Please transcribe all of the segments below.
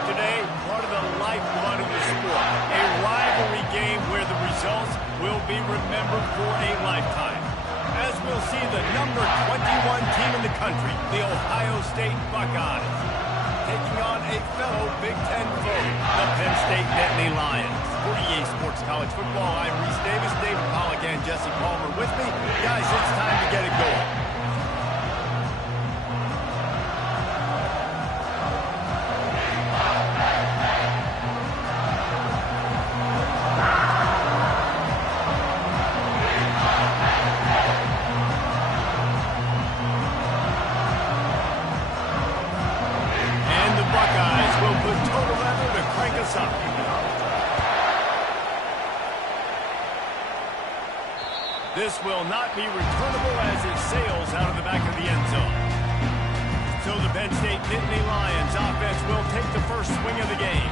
of today, part of the lifeblood of the sport. A rivalry game where the results will be remembered for a lifetime. As we'll see the number 21 team in the country, the Ohio State Buckeyes, taking on a fellow Big Ten foe, the Penn State Nittany Lions. For EA Sports College Football, I'm Reese Davis, David Pollack, and Jesse Palmer with me. Guys, it's time to get it going. This will not be returnable as it sails out of the back of the end zone. So the Penn State Nittany Lions offense will take the first swing of the game.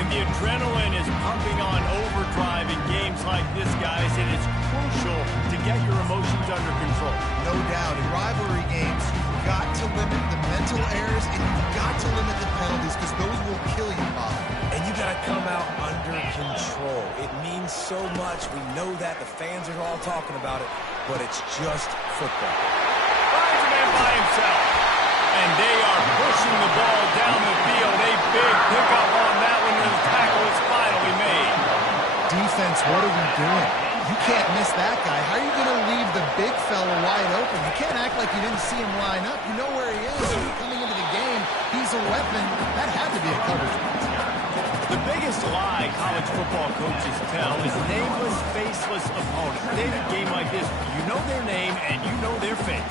And the adrenaline is pumping on overdrive in games like this, guys. It is crucial to get your emotions under control. No doubt. In rivalry games, you've got to limit the mental errors and you've got to limit the penalties because those will kill you, Bob. And you got to come out under control. It means so much. We know that. The fans are all talking about it, but it's just football. Finds a man by himself. And they are pushing the ball down the field. A big pickup on that one when the tackle is finally made. Defense, what are we doing? You can't miss that guy. How are you going to leave the big fella wide open? You can't act like you didn't see him line up. You know where he is. Coming into the game, he's a weapon. That had to be a coverage. The biggest lie college football coaches tell is nameless, faceless opponents. David, game like this, you know their name and you know their face.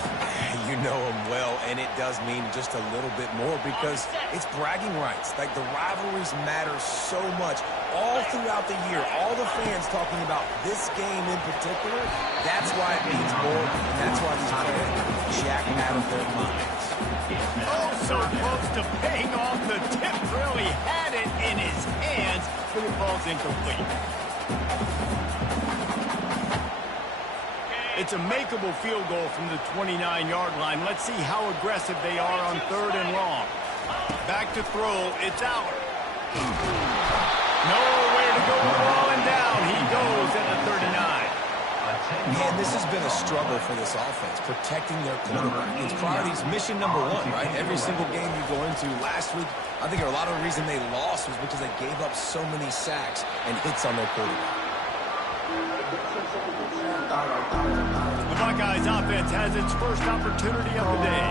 You know them well, and it does mean just a little bit more because it's bragging rights. Like, the rivalries matter so much all throughout the year. All the fans talking about this game in particular, that's why it means more, and that's why these players jack out of their minds. Oh, so close to paying off. The tip really had it in his hands, but it falls incomplete. It's a makeable field goal from the 29-yard line. Let's see how aggressive they are on 3rd and long. Back to throw. It's out. Nowhere to go with the ball and down. He goes at the 39. Man, this has been a struggle for this offense, protecting their quarterback. It's priorities, mission number one, right? Every single game you go into. Last week, I think a lot of the reason they lost was because they gave up so many sacks and hits on their quarterback. The Buckeyes offense has its first opportunity of the day.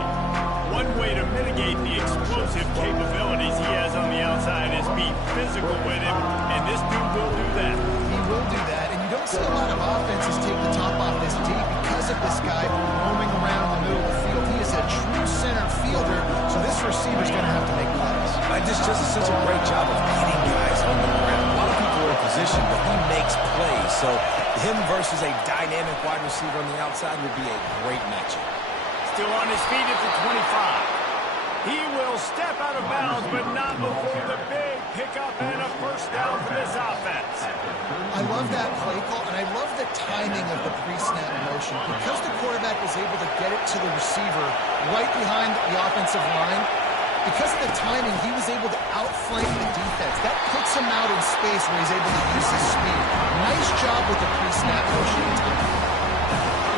One way to mitigate the explosive capabilities he has on the outside is be physical with him, and this dude will do that. He will do that, and you don't see a lot of offenses take the top off this deep because of this guy roaming around the middle of the field. He is a true center fielder, so this receiver's going to have to make plays. This just is such a great job of beating guys on the ground. A lot of people are in position, but he makes plays, so him versus a dynamic wide receiver on the outside would be a great matchup. Still on his feet at the 25. He will step out of bounds, but not before the big pickup and a first down for this offense. I love that play call, and I love the timing of the pre-snap motion. Because the quarterback was able to get it to the receiver right behind the offensive line, because of the timing, he was able to outflank the defense. That puts him out in space where he's able to use his speed. Nice job with the pre-snap motion.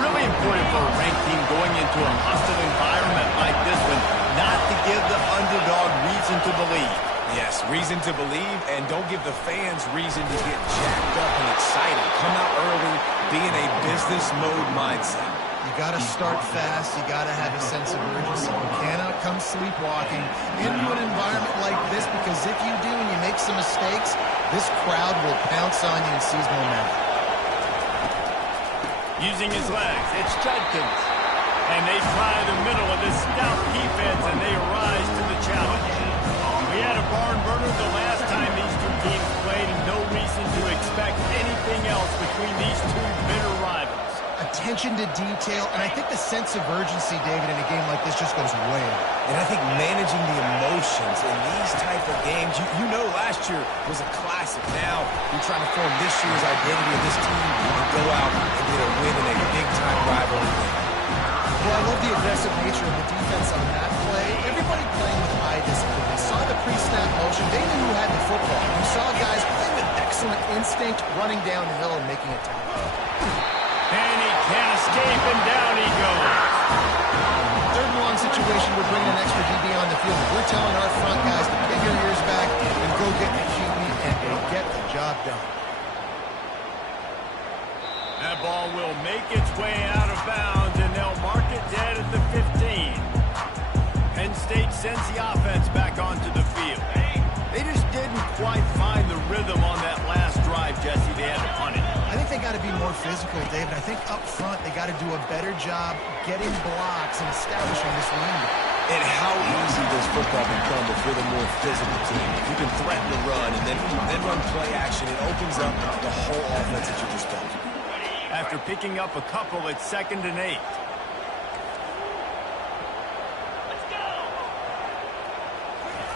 Really important for a ranked team going into a hostile environment like this one, not to give the underdog reason to believe. Yes, reason to believe, and don't give the fans reason to get jacked up and excited. Come out early, be in a business mode mindset. You got to start fast. You got to have a sense of urgency. You cannot come sleepwalking into an environment like this, because if you do and you make some mistakes, this crowd will pounce on you and seize momentum. Using his legs, it's Judkins. And they try the middle of this stout defense, and they rise to the challenge. We had a barn burner the last time these two teams played, and no reason to expect anything else between these two bitter rivals. Attention to detail, and I think the sense of urgency, David, in a game like this just goes way up. And I think managing the emotions in these type of games, you know last year was a classic. Now you're trying to form this year's identity of this team and go out and get a win in a big-time rivalry game. Well, I love the aggressive nature of the defense on that play. Everybody playing with eye discipline. They saw the pre-snap motion. They knew who had the football. You saw guys playing with excellent instinct, running down the hill and making a tackle. And he can't escape, and down he goes. Third and long situation, we're bringing an extra DB on the field. We're telling our front guys to pin your ears back and go get the QB and get the job done. That ball will make its way out of bounds, and they'll mark it dead at the 15. Penn State sends the offense back onto the field. They just didn't quite find the rhythm on that last drive, Jesse. They had to punt it. I think they got to be more physical, David. I think up front they got to do a better job getting blocks and establishing this lead. And how easy does football become if you're the more physical team? If you can threaten to run and then run play action, it opens up the whole offense that you just built. After picking up a couple, it's 2nd and 8.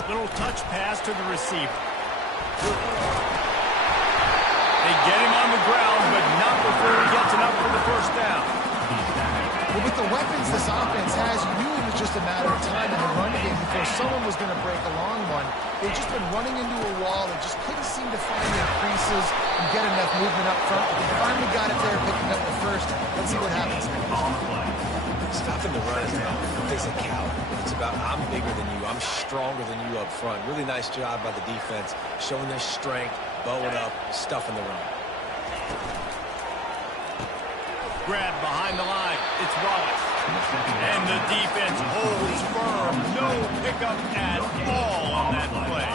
Little touch pass to the receiver. They get him on the ground, but not before he gets enough for the first down. Well, with the weapons this offense has, you knew it was just a matter of time in the run game before someone was going to break a long one. They've just been running into a wall. They just couldn't seem to find their creases and get enough movement up front. But they finally got it there, picking up the first. Let's see what happens next. Stopping the run is not physicality. It's about I'm bigger than you. I'm stronger than you up front. Really nice job by the defense, showing their strength, bowing up, stuffing the run. Grab behind the line. It's Wallace. And the defense holds firm. No pickup at all on that play.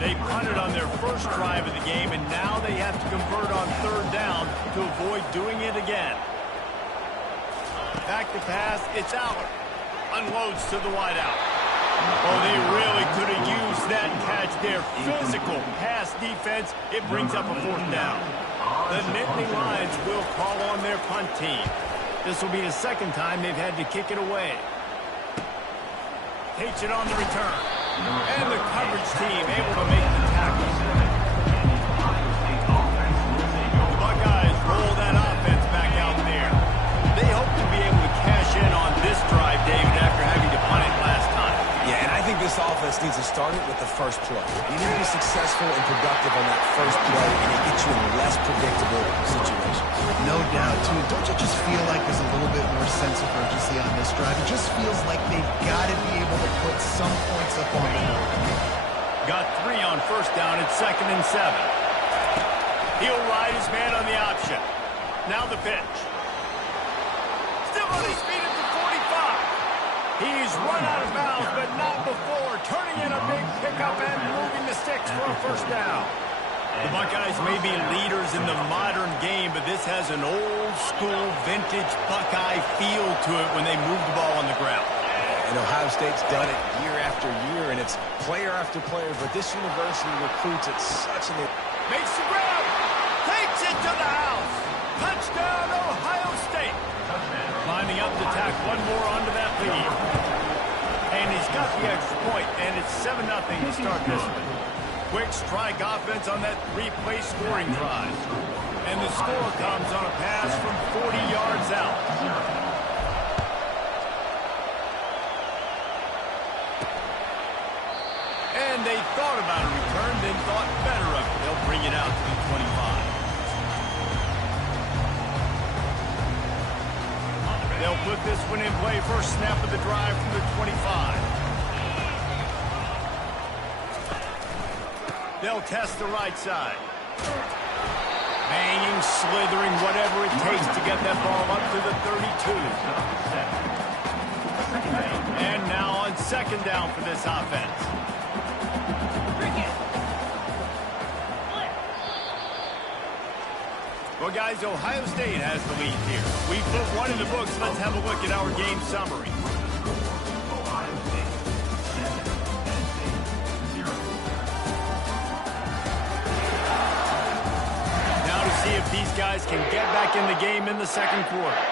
They punted on their first drive of the game, and now they have to convert on 3rd down to avoid doing it again. Back to pass. It's Aller. Unloads to the wideout. Oh, they really could have used that catch there. Physical pass defense. It brings up a 4th down. The Nittany Lions will call on their punt team. This will be the 2nd time they've had to kick it away. Takes it on the return. And the coverage team able to make the tackle. The Buckeyes roll that offense back out there. They hope to be able to cash in on this drive, David, after having to punt it last time. Yeah, and I think this offense needs to start it with the first play. You need to be successful and productive on that first play, and it gets you in less predictable situations. No doubt, too. Don't you just feel like there's a little bit more sense of urgency on this drive? It just feels like they've got to be able to put some points up on the board. Got 3 on 1st down. It's 2nd and 7. He'll ride his man on the option. Now the pitch. Still on his feet at the 45. He's run out of bounds, but not before. Turning in a big pickup and moving the sticks for a 1st down. The Buckeyes may be leaders in the modern game, but this has an old-school, vintage Buckeye feel to it when they move the ball on the ground. And Ohio State's done it year after year, and it's player after player, but this university recruits at such an... Makes the grab. Takes it to the house. Touchdown, Ohio State. Lining up to tack one more onto that lead. And he's got the extra point, and it's 7-0 to start this one. Quick strike offense on that 3-play scoring drive. And the score comes on a pass from 40 yards out. And they thought about a return, then thought better of it. They'll bring it out to the 25. They'll put this one in play. First snap of the drive from the 25. They'll test the right side. Banging, slithering, whatever it takes to get that ball up to the 32. And now on 2nd down for this offense. Well, guys, Ohio State has the lead here. We put one in the books. Let's have a look at our game summary. See if these guys can get back in the game in the 2nd quarter.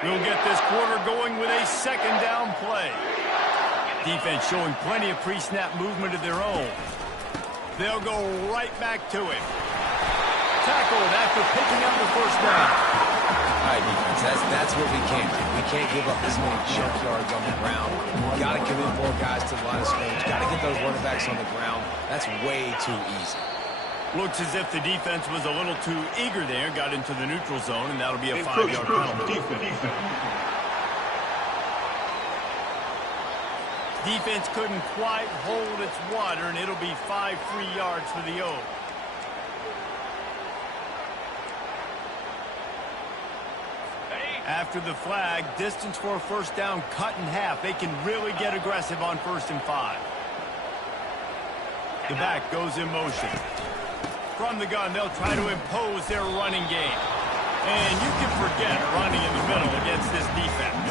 We'll get this quarter going with a 2nd down play. Defense showing plenty of pre-snap movement of their own. They'll go right back to it. Tackled after picking up the 1st down. defense. That's what we can't do. We can't give up this many junk yards on the ground. Got to commit more guys to the line of scrimmage. Got to get those running backs on the ground. That's way too easy. Looks as if the defense was a little too eager there. Got into the neutral zone, and that'll be a 5-yard penalty. Defense couldn't quite hold its water, and it'll be 5 free yards for the O. After the flag, distance for a first down cut in half. They can really get aggressive on 1st and 5. The back goes in motion. From the gun, they'll try to impose their running game. And you can forget running in the middle against this defense.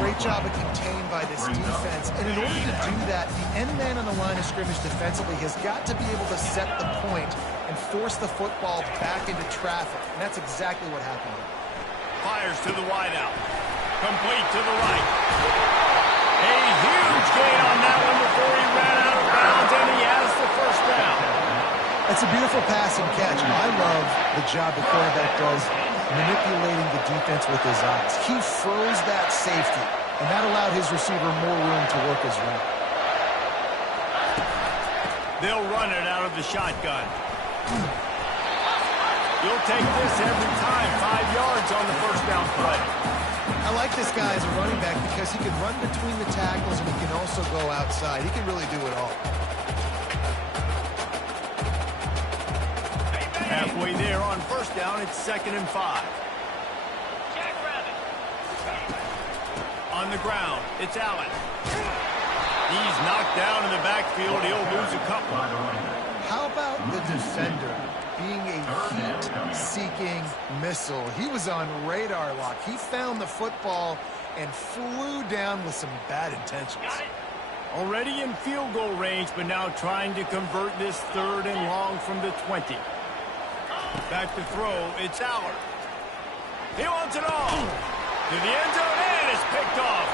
Great job of contained by this defense. And in order to do that, the end man on the line of scrimmage defensively has got to be able to set the point and force the football back into traffic. And that's exactly what happened. Fires to the wideout. Complete to the right. A huge gain on that one before he ran out of bounds, and he has the first down. It's a beautiful pass and catch. I love the job the quarterback does manipulating the defense with his eyes. He froze that safety, and that allowed his receiver more room to work his route. They'll run it out of the shotgun. You'll take this every time. 5 yards on the first down play. I like this guy as a running back because he can run between the tackles and he can also go outside. He can really do it all. Halfway there on first down, it's 2nd and 5. On the ground, it's Allen. He's knocked down in the backfield. He'll lose a couple. How about the defender being a heat-seeking missile? He was on radar lock. He found the football and flew down with some bad intentions. Already in field goal range, but now trying to convert this 3rd and long from the 20. Back to throw, it's Allard. He wants it all. To the end zone, and it's picked off.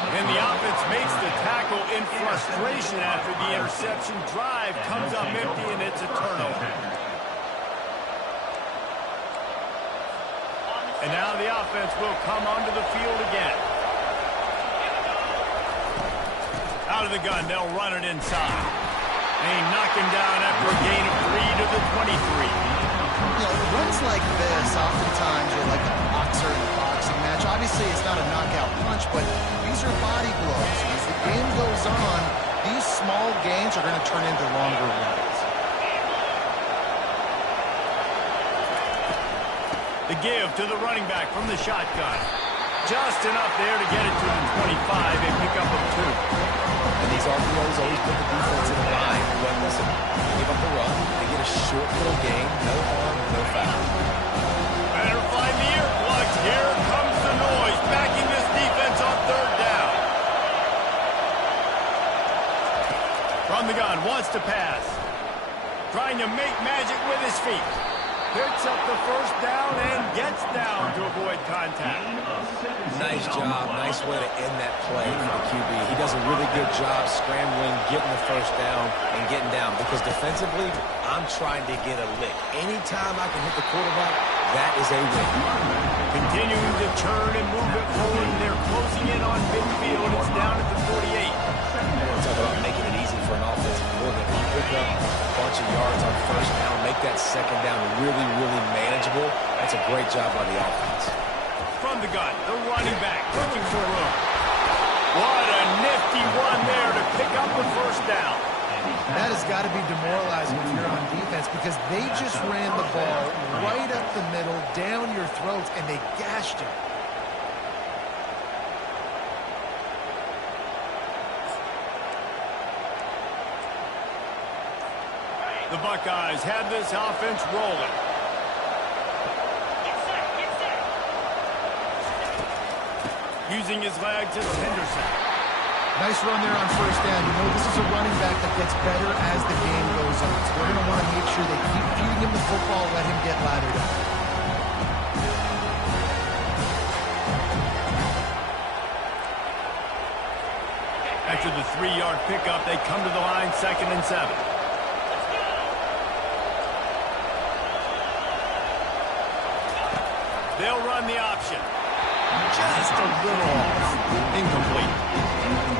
And the offense makes the tackle in frustration after the interception. Drive comes up empty, and it's a turnover. And now the offense will come onto the field again. Out of the gun, they'll run it inside. They knock him down after a gain of 3 to the 23. You know, runs like this oftentimes are like a boxer in a boxing match. Obviously, it's not a knockout punch, but these are body blows. As the game goes on, these small gains are going to turn into longer runs. The give to the running back from the shotgun. Just enough there to get it to the 25 and pick up a 2. And these RPOs always put the defense in a bind. But listen, give up the run. They get a short little gain. No harm, no foul. Better find the earplugs. Here comes the noise. Backing this defense on 3rd down. From the gun, wants to pass. Trying to make magic with his feet. Picks up the first down and gets down to avoid contact. Nice job. Nice way to end that play for the QB. He does a really good job scrambling, getting the first down, and getting down. Because defensively, I'm trying to get a lick. Anytime I can hit the quarterback, that is a win. Continuing to turn and move it forward. They're closing in on midfield. It's down at the 48. Talk about making it easy for an offensive coordinator. You pick up a bunch of yards on first down, make that second down really, really manageable. That's a great job by the offense. From the gun, the running back looking for room. What a nifty one there to pick up the first down. That has got to be demoralizing if you're on defense because they just ran the ball right up the middle, down your throats, and they gashed you. The Buckeyes have this offense rolling. Using his legs is Henderson. Nice run there on first down. You know, this is a running back that gets better as the game goes on. So they're going to want to make sure they keep feeding him the football, let him get lathered up. After the 3-yard pickup, they come to the line 2nd and 7. They'll run the option. Just a little off. Incomplete.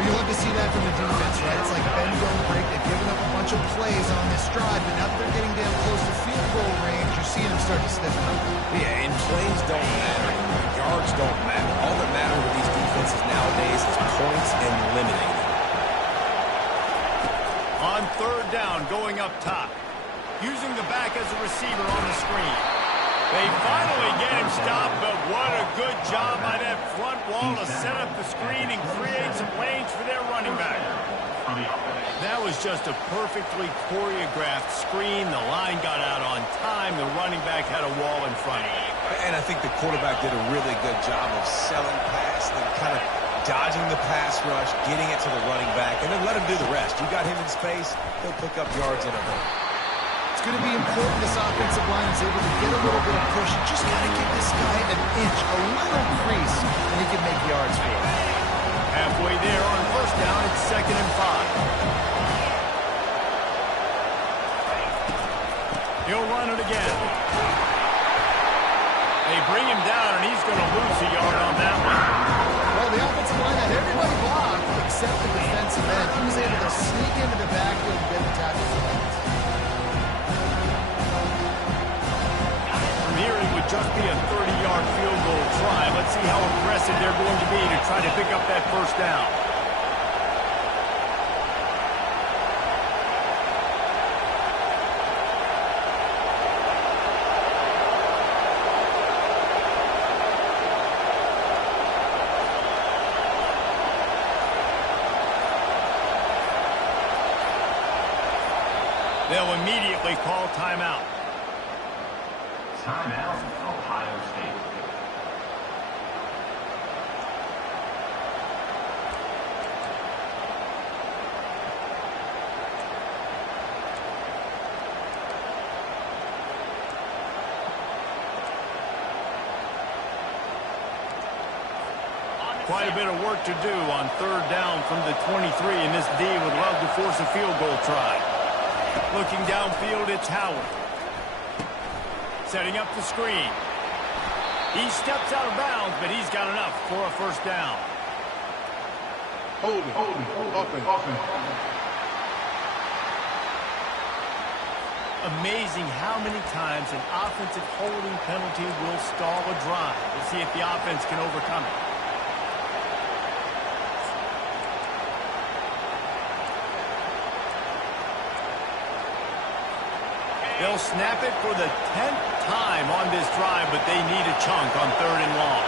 You love to see that from the defense, right? It's like bend, don't break. They've given up a bunch of plays on this drive, but now that they're getting down close to field goal range, you're seeing them start to stiffen up. Yeah, and plays don't matter. Yards don't matter. All that matters with these defenses nowadays is points and limiting them. On third down, going up top. Using the back as a receiver on the screen. They finally get him stopped, but what a good job by that front wall to set up the screen and create some lanes for their running back. That was just a perfectly choreographed screen. The line got out on time. The running back had a wall in front of him. And I think the quarterback did a really good job of selling past and kind of dodging the pass rush, getting it to the running back, and then let him do the rest. You got him in space, he'll pick up yards in a hurry. It's going to be important this offensive line is able to get a little bit of push. You just got to give this guy an inch, a little crease, and he can make yards for you. Halfway there on first down, it's 2nd and 5. He'll run it again. They bring him down, and he's going to lose a yard on that one. Well, the offensive line had everybody blocked except the defensive end. He was able to sneak into the backfield and get the tackle for that. Here it would just be a 30-yard field goal try. Let's see how aggressive they're going to be to try to pick up that first down. They'll immediately call timeout. Timeout, Ohio State. Quite a bit of work to do on third down from the 23, and this D would love to force a field goal try. Looking downfield, it's Howard. Setting up the screen. He steps out of bounds, but he's got enough for a first down. Holding. Amazing how many times an offensive holding penalty will stall a drive. We'll see if the offense can overcome it. They'll snap it for the 10th time on this drive, but they need a chunk on 3rd and long.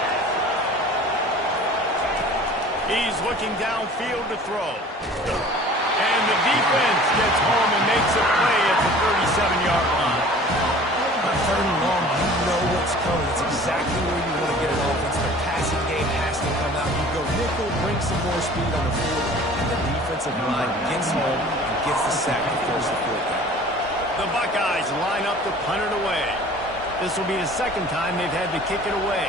He's looking downfield to throw. And the defense gets home and makes a play at the 37-yard line. On 3rd and long, you know what's coming. It's exactly where you want to get an offense. The passing game has to come out. You go nickel, bring some more speed on the field, and the defensive line gets home and gets the sack to force the fourth down. The Buckeyes line up to punt it away. This will be the 2nd time they've had to kick it away.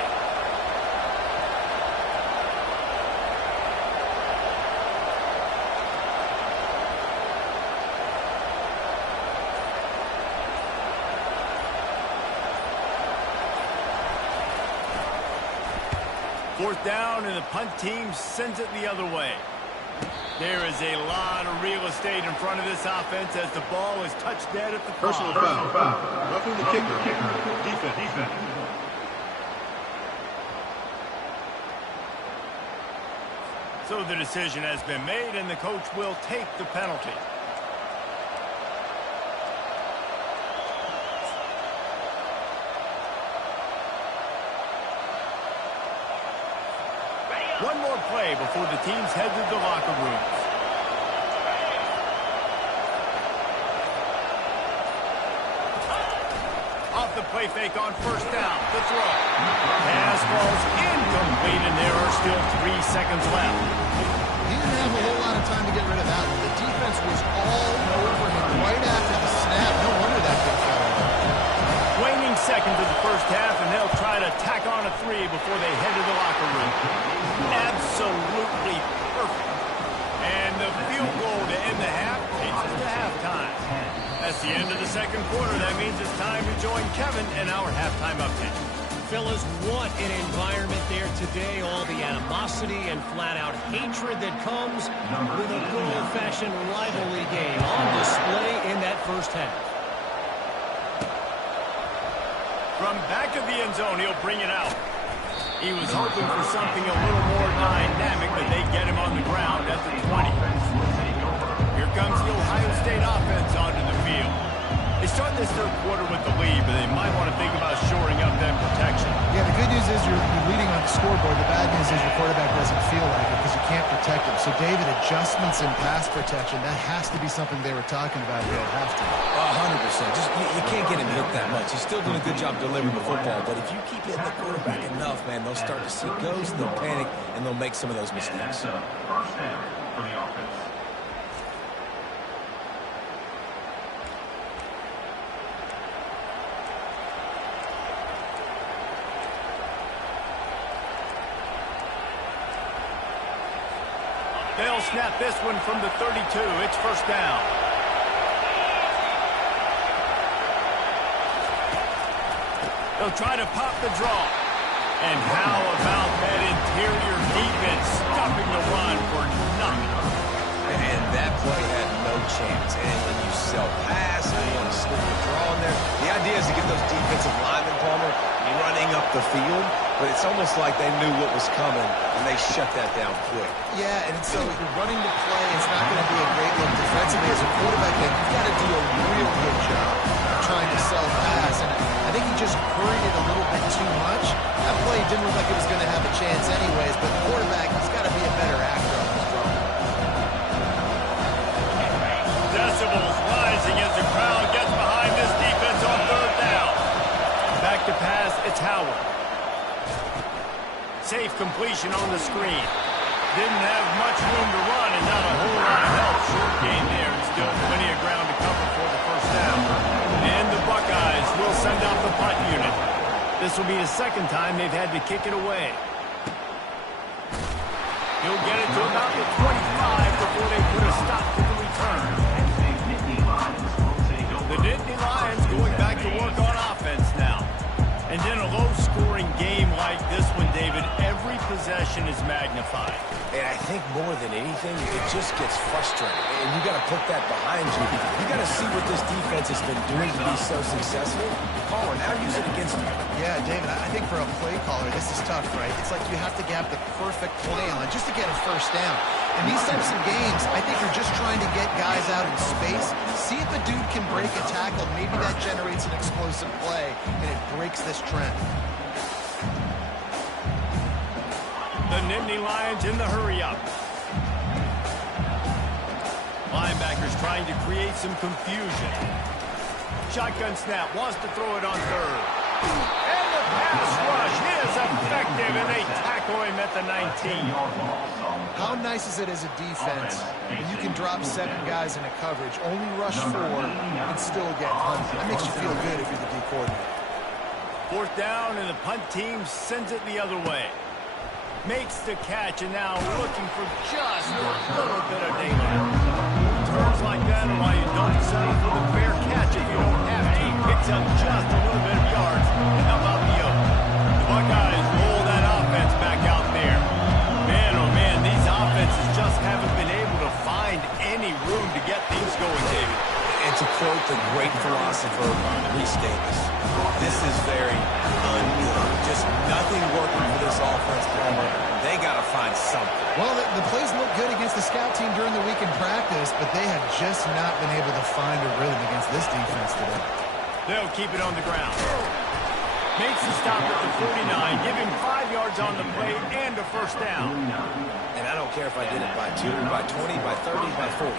Fourth down, and the punt team sends it the other way. There is a lot of real estate in front of this offense as the ball is touched dead at the 5. Personal foul. Roughing the kicker. Defense. So the decision has been made, and the coach will take the penalty. One more play before the teams head to the locker rooms. Off the play fake on first down. The throw. Pass falls incomplete, and there are still 3 seconds left. He didn't have a whole lot of time to get rid of that one. The defense was all over him right after the snap. No wonder that big foul. Waning seconds of the first half, and they'll try to tack on a 3 before they head to the locker room. Absolutely perfect. And the field goal to end the half takes us to halftime. That's the end of the 2nd quarter. That means it's time to join Kevin in our halftime update. fellas, what an environment there today. All the animosity and flat-out hatred that comes with a good old-fashioned rivalry game on display in that first half. From back of the end zone, he'll bring it out. He was hoping for something a little more dynamic, but they get him on the ground at the 20. Here comes the Ohio State offense onto the field. They start this third quarter with the lead, but they might want to think about shoring up that protection. Yeah, the good news is you're leading on the scoreboard. The bad news is your quarterback doesn't feel like it because you can't protect him. So, David, adjustments in pass protection, that has to be something they were talking about here at halftime. 100%. Just you can't get him hit that much. He's still doing a good job delivering the football, but if you keep hitting the quarterback enough, man, they'll start to see ghosts, they'll panic, and they'll make some of those mistakes. First down for the offense. They'll snap this one from the 32. It's first down. They'll try to pop the draw. And how about that interior defense stopping the run for nothing? And that play had no chance. And when you sell pass and you want to slip the draw in there, the idea is to get those defensive linemen, Palmer, running up the field. But it's almost like they knew what was coming, and they shut that down quick. Yeah, and so you're running the play. It's not going to be a great look defensively. As a quarterback, then you've got to do a real good job of trying to sell pass. And I think he just hurried it a little bit too much. That play didn't look like it was going to have a chance anyways, but the quarterback, he's got to be a better actor on this draw. Decibels rising as the crowd gets behind this defense on third down. Back to pass, it's Howard. Safe completion on the screen. Didn't have much room to run and not a whole lot of help. Short gain there and still plenty of ground to cover for the first down. And the Buckeyes will send out the punt unit. This will be the second time they've had to kick it away. He'll get it to about the 25 before they put a stop to the return. The Nittany Lions going back to work on offense now. And in a low-scoring game like this one, David, every possession is magnified. And I think more than anything, it just gets frustrating. And you got to put that behind you. You got to see what this defense has been doing to be so successful. Caller, now use it against them. Yeah, David, I think for a play caller, this is tough, right? It's like you have to have the perfect play on just to get a first down. In these types of games, I think you're just trying to get guys out in space, see if a dude can break a tackle. Maybe that generates an explosive play, and it breaks this trend. The Nittany Lions in the hurry-up. Linebackers trying to create some confusion. Shotgun snap, wants to throw it on third. And the pass rush is effective, and they tackle him at the 19. How nice is it as a defense when you can drop 7 guys in a coverage, only rush 4, and still get hunted? That makes you feel good if you're the D coordinator. Fourth down, and the punt team sends it the other way. Makes the catch, and now looking for just a little bit of daylight. Turns like that are why you don't settle for the fair catch if you don't have to. He picks up just a little bit of yards to help out the yoke. The Buckeyes roll that offense back out there. Man, oh man, these offenses just haven't been able to find any room to get things going, David. And to quote the great philosopher, Reese Davis, this is very ungood. Just nothing working for this offense, Palmer. They got to find something. Well, the plays look good against the scout team during the week in practice, but they have just not been able to find a rhythm against this defense today. They'll keep it on the ground. Makes the stop at the 49, give him 5 yards on the play and a first down. And I don't care if I did it by 2, by 20, by 30, by 40.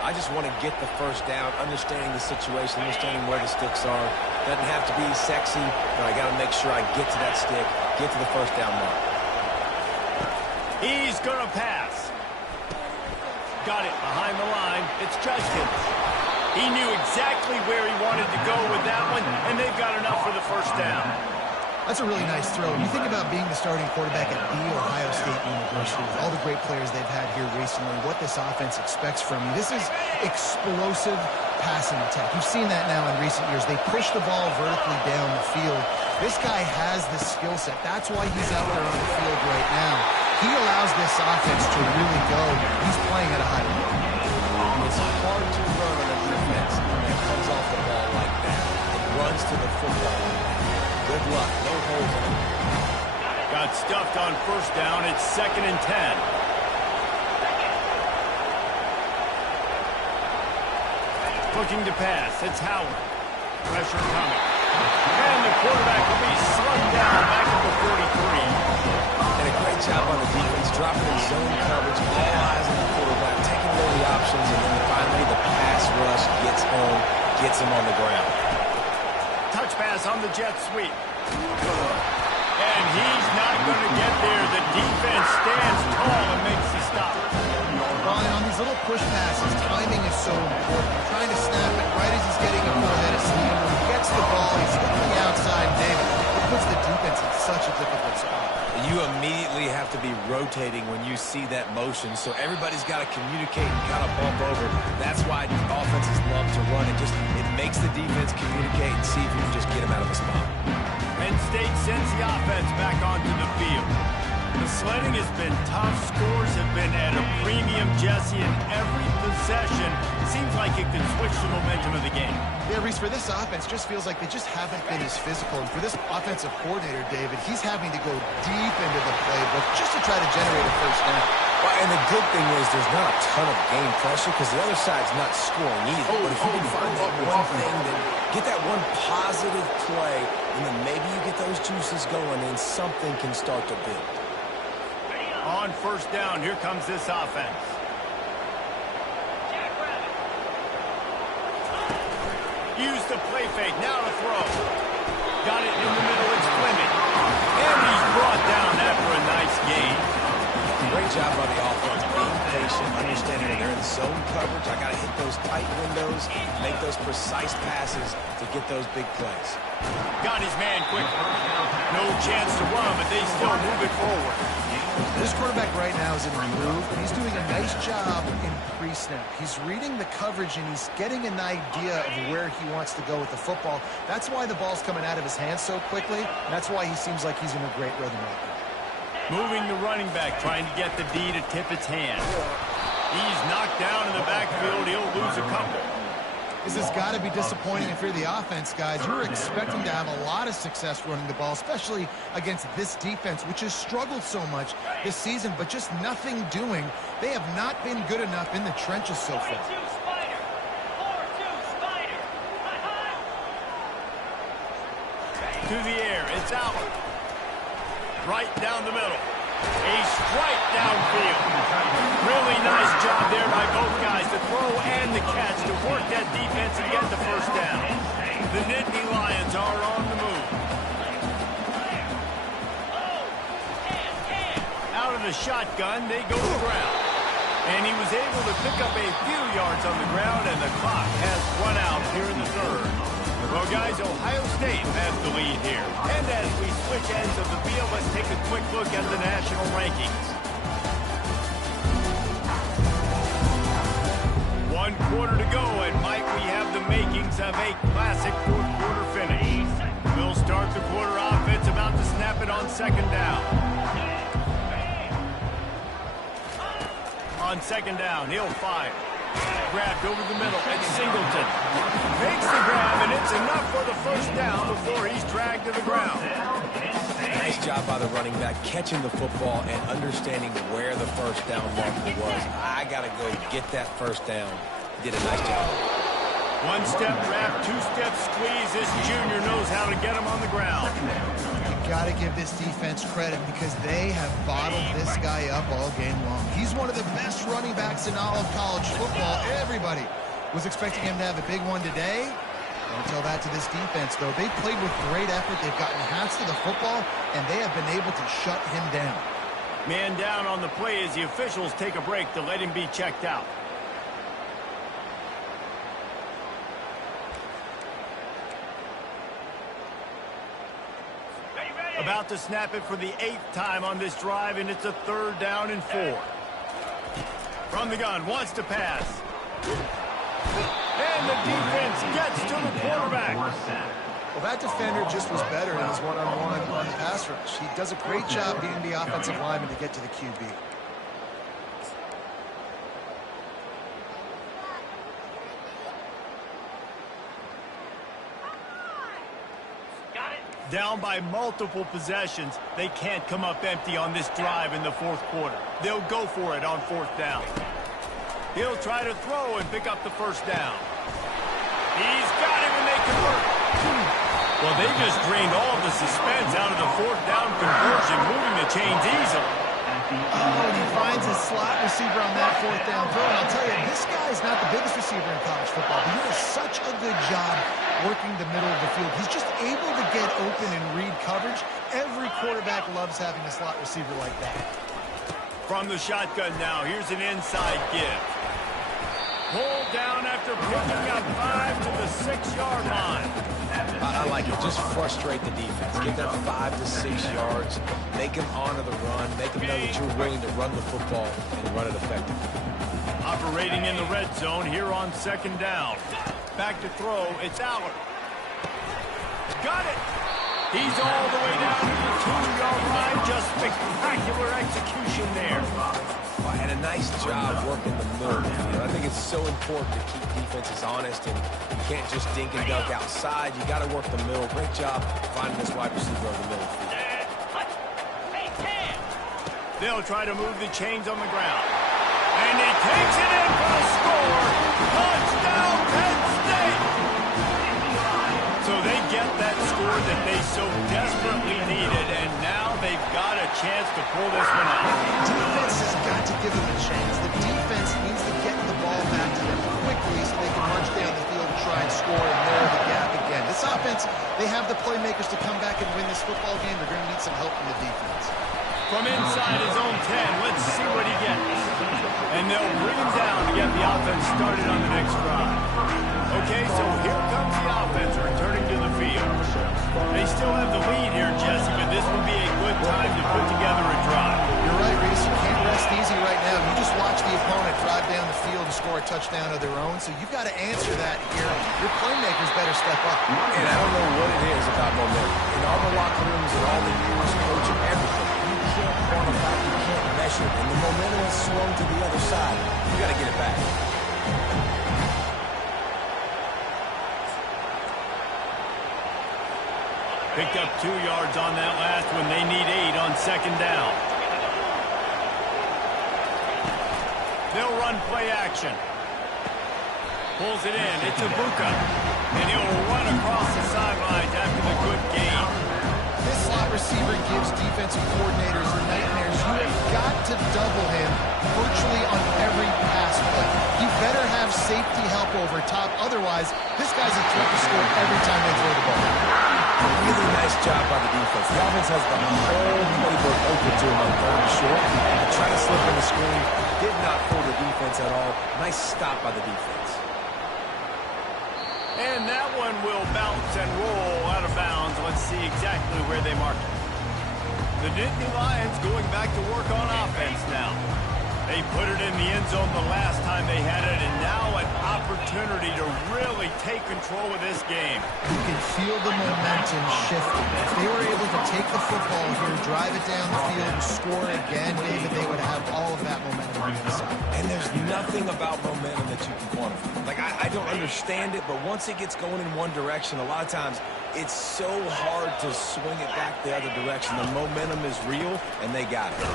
I just want to get the first down, understanding the situation, understanding where the sticks are. Doesn't have to be sexy, but I got to make sure I get to that stick, get to the first down mark. He's going to pass. Got it behind the line. It's Judkins. He knew exactly where he wanted to go with that one, and they've got enough for the first down. That's a really nice throw. When you think about being the starting quarterback at The Ohio State University, with all the great players they've had here recently, what this offense expects from you, this is explosive passing attack. You've seen that now in recent years. They push the ball vertically down the field. This guy has the skill set. That's why he's out there on the field right now. He allows this offense to really go. He's playing at a high level. It's hard to run on a defense that comes off the ball like that. It runs to the football. Good luck. No holes in it. Got stuffed on first down. It's 2nd and 10. Looking to pass. It's Howard. Pressure coming. And the quarterback will be slugged down back at the 43. And a great job on the defense, dropping in zone coverage, all eyes on the quarterback, taking away the options, and then finally the pass rush gets home, gets him on the ground. Touch pass on the jet sweep. And he's not going to get there. The defense stands tall and makes the stop. Brian, on these little push passes, timing is so important. You're trying to snap it right as he's getting a full head of steam. When he gets the ball, he's hitting the outside, David. It puts the defense in such a difficult spot. You immediately have to be rotating when you see that motion, so everybody's got to communicate and kind of bump over. That's why offenses love to run. It makes the defense communicate and see if you can just get them out of the spot. Penn State sends the offense back onto the field. The sledding has been tough. Scores have been at a premium, Jesse, and every possession seems like it could switch the momentum of the game. Yeah, Reese, for this offense, just feels like they just haven't been as physical. And for this offensive coordinator, David, he's having to go deep into the playbook just to try to generate a first down. Well, and the good thing is there's not a ton of game pressure because the other side's not scoring either. But if you can find that one thing, then get that one positive play, and then maybe you get those juices going and something can start to build. On first down, here comes this offense. Use the play fake, now to throw. Got it in the middle, it's Fleming. And he's brought down after a nice gain. Great job by the offense, being patient, understanding that they're in zone coverage. I got to hit those tight windows, make those precise passes to get those big plays. Got his man quick. No chance to run, but they still move it forward. This quarterback right now is in the move, and he's doing a nice job in pre-snap. He's reading the coverage, and he's getting an idea of where he wants to go with the football. That's why the ball's coming out of his hands so quickly, and that's why he seems like he's in a great rhythm right now. Moving the running back, trying to get the D to tip its hand. He's knocked down in the backfield. He'll lose a couple. This has got to be disappointing if you're the offense, guys. You're expecting to have a lot of success running the ball, especially against this defense, which has struggled so much this season, but just nothing doing. They have not been good enough in the trenches so far. To the air, it's out. Right down the middle. A strike downfield. Really nice job there by both guys, the throw and the catch, to work that defense and get the first down. The Nittany Lions are on the move. Out of the shotgun, they go to the ground. And he was able to pick up a few yards on the ground, and the clock has run out here in the third. Well, guys, Ohio State has the lead here. And as we switch ends of the field, let's take a quick look at the national rankings. 1 quarter to go, and might we have the makings of a classic fourth quarter finish. We'll start the quarter offense, about to snap it on second down. On second down, he'll fire. Grabbed over the middle, it's Singleton. Makes the grab, and it's enough for the first down before he's dragged to the ground. Nice job by the running back, catching the football and understanding where the first down marker was. I got to go get that first down. He did a nice job. 1-step wrap, 2-step squeeze. This junior knows how to get him on the ground. Got to give this defense credit because they have bottled this guy up all game long. He's one of the best running backs in all of college football. Everybody was expecting him to have a big one today. Don't tell that to this defense, though. They've played with great effort. They've gotten hands to the football, and they have been able to shut him down. Man down on the play as the officials take a break to let him be checked out. About to snap it for the 8th time on this drive, and it's a 3rd down and 4. From the gun, wants to pass. And the defense gets to the quarterback. Well, that defender just was better in his one-on-one on the pass rush. He does a great job being the offensive lineman to get to the QB. Down by multiple possessions, they can't come up empty on this drive in the fourth quarter. They'll go for it on fourth down. He'll try to throw and pick up the first down. He's got him and they convert. Well, they just drained all of the suspense out of the fourth down conversion, moving the chains easily. Oh, and he finds his slot receiver on that fourth down throw. And I'll tell you, this guy's not the biggest receiver in college football, but he does such a good job working the middle of the field. He's just able to get open and read coverage. Every quarterback loves having a slot receiver like that. From the shotgun now, here's an inside give. Pulled down after picking up 5 to the 6-yard line. I like it. Just frustrate the defense. Get that 5 to 6 yards. Make them honor the run. Make them know that you're willing to run the football and run it effectively. Operating in the red zone here on second down. Back to throw. It's Allen. Got it. He's all the way down to the 2-yard line. Just spectacular execution there. And a nice job working the middle of the field. I think it's so important to keep defenses honest, and you can't just dink and dunk outside. You got to work the middle. Great job finding this wide receiver over the middle of the field. They'll try to move the chains on the ground. And he takes it in for a score. Touchdown, Penn State! So they get that score that they so desperately needed, and now they've got a chance to pull this one out. Defense has got to give them a chance. The defense needs to get the ball back to them quickly so they can march down the field and try and score and narrow the gap again. This offense, they have the playmakers to come back and win this football game. They're going to need some help from the defense. From inside his own 10, let's see what he gets. And they'll bring him down to get the offense started on the next drive. Okay, so here comes the offense returning to the field. They still have the lead here, Jesse, but this would be a good time to put together a drive. You're right, Reese. You can't rest easy right now. You just watch the opponent drive down the field and score a touchdown of their own, so you've got to answer that here. Your playmakers better step up. And I don't know what it is about momentum. In all the locker rooms and all the years coaching, everything, you can't quantify, you can't measure it. And the momentum has swung to the other side. You got to get it back. Picked up 2 yards on that last one. They need 8 on second down. They'll run play action. Pulls it in. It's Ibuka. And he'll run across the sidelines after the good gain. This slot receiver gives defensive coordinators nightmares. You have got to double him virtually on every pass play. You better have safety help over top. Otherwise, this guy's a threat to score every time they throw the ball. Really nice job by the defense. The offense has the whole playbook open to him on third and short. Trying to slip in the screen. Did not fool the defense at all. Nice stop by the defense. And that one will bounce and roll out of bounds. Let's see exactly where they mark it. The Nittany Lions going back to work on offense now. They put it in the end zone the last time they had it, and now an opportunity to really take control of this game. You can feel the momentum shifting. If they were able to take the football here, drive it down the field, and score again, David, they would have all of that momentum on the side. And there's nothing about momentum that you can quantify. Like, I don't understand it, but once it gets going in one direction, a lot of times it's so hard to swing it back the other direction. The momentum is real, and they got it.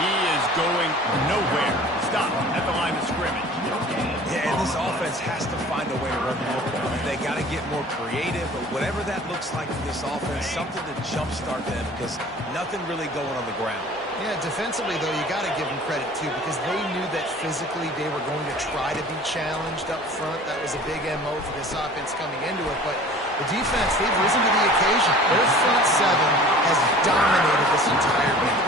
He is going nowhere. Stop at the line of scrimmage. Yeah, and this offense has to find a way to run the football. They got to get more creative, but whatever that looks like for this offense, something to jumpstart them, because nothing really going on the ground. Yeah, defensively, though, you got to give them credit, too, because they knew that physically they were going to try to be challenged up front. That was a big MO for this offense coming into it, but the defense, they've risen to the occasion. Their front seven has dominated this entire game.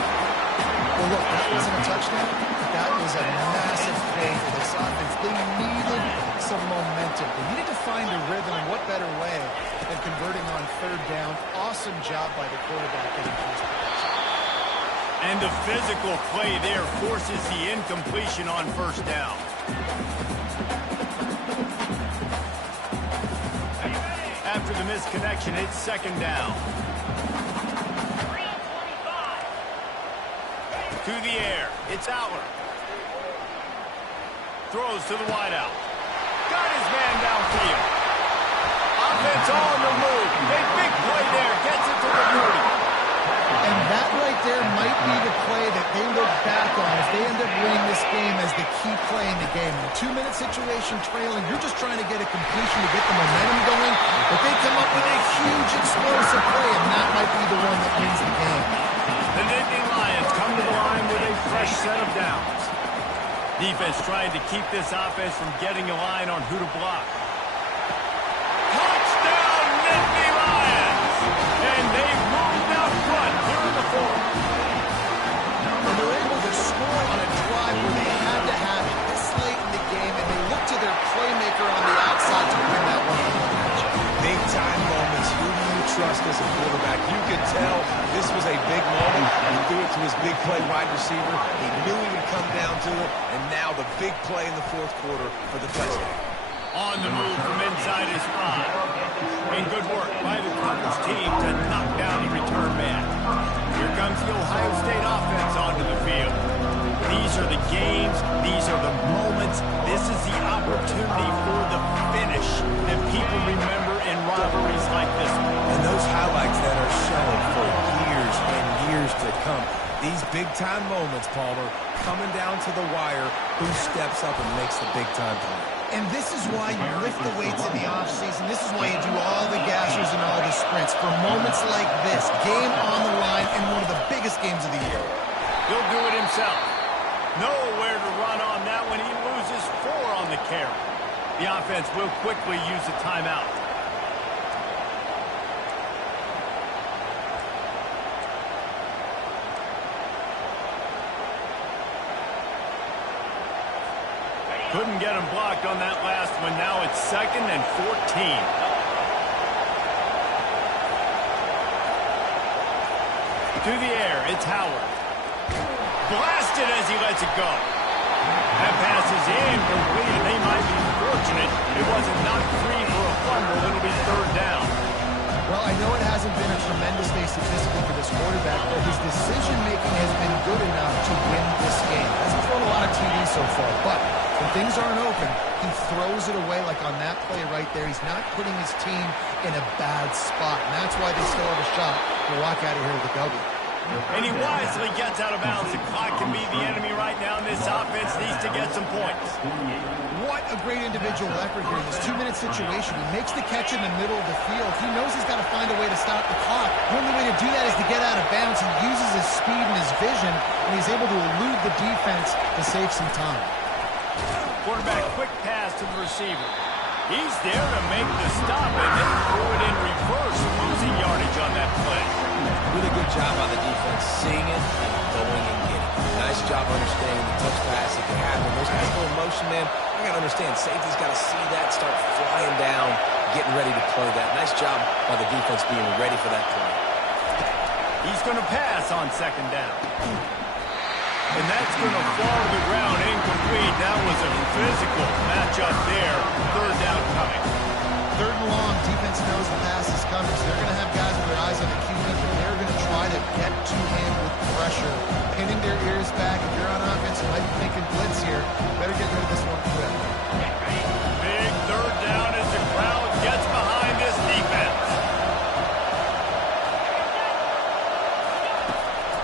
Well, look, that wasn't a touchdown. That was a massive play for this offense. They needed some momentum. They needed to find a rhythm, and what better way than converting on third down. Awesome job by the quarterback getting to his position. And the physical play there forces the incompletion on first down. After the the misconnection. It's second down. To the air. It's Aller. Throws to the wideout. Got his man downfield. Offense on the move. A big play there. Gets it to the 30. And that right there might be the play that they look back on if they end up winning this game as the key play in the game. In a 2-minute situation trailing, you're just trying to get a completion to get the momentum going, but they come up with a huge explosive play, and that might be the one that wins the game. The Nittany Lions come to the line with a fresh set of downs. Defense trying to keep this offense from getting a line on who to block. Touchdown, Nittany Lions! And they've moved out front here in the fourth. And they're able to score on a drive where they had to have it this late in the game, and they look to their playmaker on the outside to win that one. Big time moments. Who do you trust as a quarterback? You could tell this was a big moment. He threw it to his big play wide receiver. He knew he would come down to it, and now the big play in the fourth quarter for the touchdown. On the move from inside his 5. And good work by the Cardinals team to knock down the return man. Here comes the Ohio State offense onto the field. These are the games. These are the moments. This is the opportunity for the finish that people remember in rivalries like this one. And those highlights that are shown for years and years to come. These big-time moments, Palmer, coming down to the wire, who steps up and makes the big-time play. And this is why you lift the weights in the offseason. This is why you do all the gashers and all the sprints. For moments like this, game on the line in one of the biggest games of the year. He'll do it himself. Nowhere to run on that one. He loses 4 on the carry. The offense will quickly use a timeout. Couldn't get him blocked on that last one. Now it's 2nd and 14. To the air, it's Howard. Blasted as he lets it go. That pass is incomplete, and they might be fortunate it wasn't knocked free for a fumble. It'll be 3rd down. Well, I know it hasn't been a tremendous day statistically for this quarterback, but his decision-making has been good enough to win this game. Hasn't thrown a lot of TDs so far, but when things aren't open, he throws it away like on that play right there. He's not putting his team in a bad spot, and that's why they still have a shot to walk out of here with a W. And he wisely gets out of bounds. The clock can be the enemy right now, and this offense needs to get some points. What a great individual effort here in this 2-minute situation. He makes the catch in the middle of the field. He knows he's got to find a way to stop the clock. The only way to do that is to get out of bounds. He uses his speed and his vision, and he's able to elude the defense to save some time. Quarterback quick pass to the receiver. He's there to make the stop, and then threw it in reverse, losing yardage on that play. Really good job by the defense, seeing it and going and getting it. Nice job understanding the touch pass that can happen. Those guys go in motion, man. I got to understand, safety's got to see that, start flying down, getting ready to play that. Nice job by the defense being ready for that play. He's going to pass on 2nd down. And that's going to fall to the ground incomplete. That was a physical matchup there. 3rd down coming. 3rd and long, defense knows the pass is coming, so they're going to have guys with their eyes on the QB, but they're going to try to get to him with pressure, pinning their ears back. If you're on offense, you might be thinking blitz here. Better get rid of this one quick. Big 3rd down as the crowd gets behind this defense.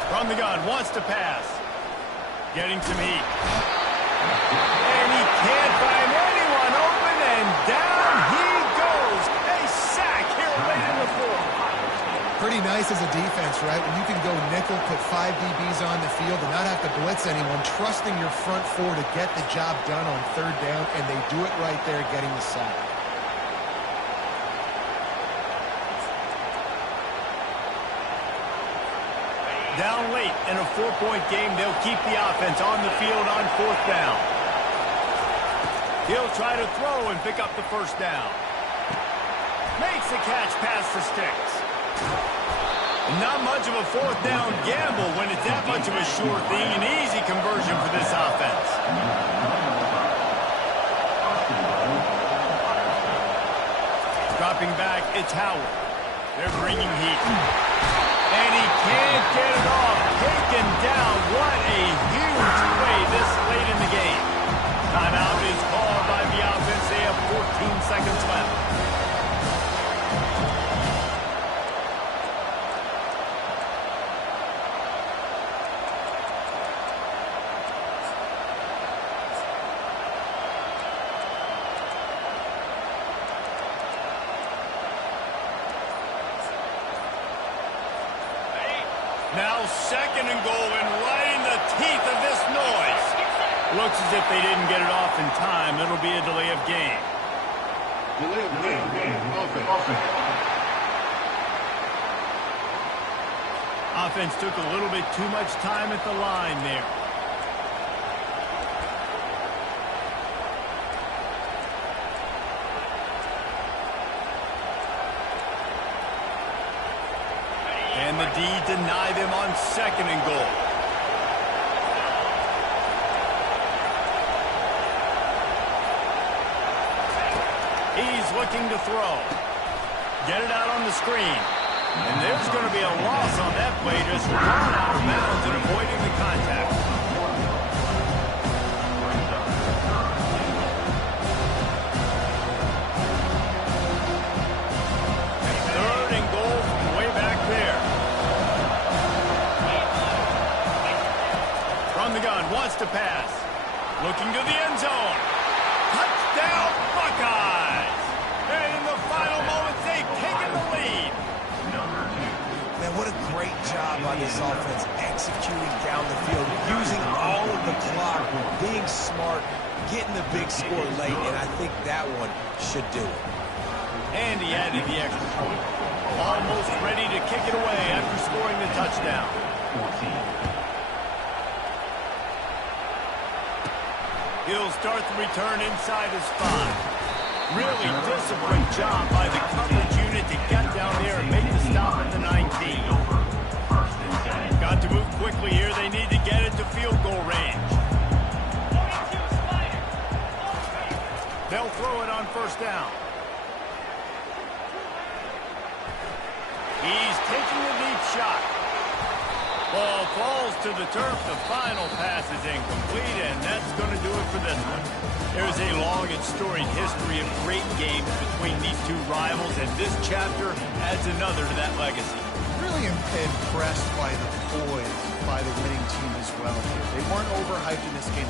From the gun, wants to pass. Getting some heat. And he can't find anyone open, and down he goes. A sack here late in the 4th. Pretty nice as a defense, right? When you can go nickel, put 5 DBs on the field and not have to blitz anyone, trusting your front 4 to get the job done on 3rd down, and they do it right there, getting the sack. Down late in a 4-point game, they'll keep the offense on the field on 4th down. He'll try to throw and pick up the 1st down. Makes the catch past the sticks. Not much of a 4th down gamble when it's that much of a sure thing. An easy conversion for this offense. Dropping back, it's Howard. They're bringing heat. And he can't get it off. Taken down. What a huge play this late in the game. Timeout is called by the offense. They have 14 seconds left. Now second and goal, and right in the teeth of this noise. Looks as if they didn't get it off in time. It'll be a delay of game. Delay of game. Offense. Offense took a little bit too much time at the line there. And the D deny them on second and goal. He's looking to throw. Get it out on the screen. And there's going to be a loss on that play, just run out of bounds and avoiding the contact. Third and goal from way back there. From the gun, wants to pass. Looking to the end zone. Touchdown, Buckeyes! And in the final moments, they've taken the lead. Man, what a great job by this offense executing down the field, using all of the clock, being smart, getting the big score late, and I think that one should do it. And he added the extra point. Almost ready to kick it away after scoring the touchdown. 14. He'll start the return inside his 5. Really disciplined job by the coverage unit to get down there and make the stop at the 19. Got to move quickly here. They need to get it to field goal range. They'll throw it on first down. He's taking a deep shot. Ball falls to the turf. The final pass is incomplete, and that's going to do it for this one. There's a long and storied history of great games between these two rivals, and this chapter adds another to that legacy. Really impressed by the poise by the winning team as well. They weren't overhyped in this game.